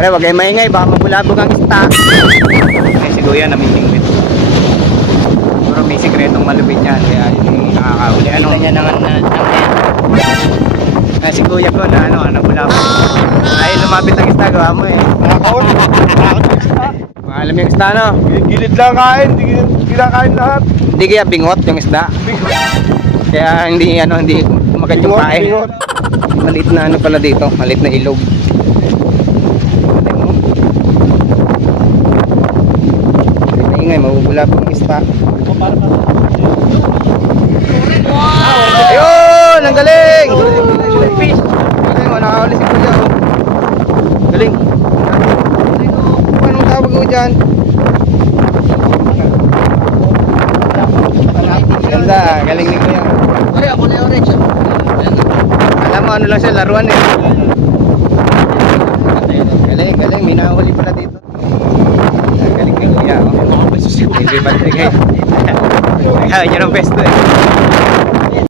Pre, wag kayo maingay, baka mabulabog ang stock. Ay, si Kuya namimingwit. Siguro may sikretong malupit yan, kaya hindi nakakahuli. Ano? Niya naman na Ay, si Kuya ko na nabulabog. Ay, lumapit ang stock, gawa mo eh. Nakakawin. Alam yung isda, no? Gilid lang kain, hindi kinakain lahat. Hindi kaya bingot yung isda. Kaya hindi kumagat yung pae. Bingot. Maliit na ano pala dito, maliit na ilog. Ingay, mabubula pong isda. Ayun! Ang galing! Galing, nakahuli si Kuya. Oh. Galing. Anong tawag ko dyan? Ganda, galing ni Kuya. Pare, ako na yung orange. Alam mo, ano lang siya, laruan eh. Galing, galing, may nahuli pala dito. Galing ni Kuya. Hindi ba ito, guys? Kaya nyo ng pesto eh.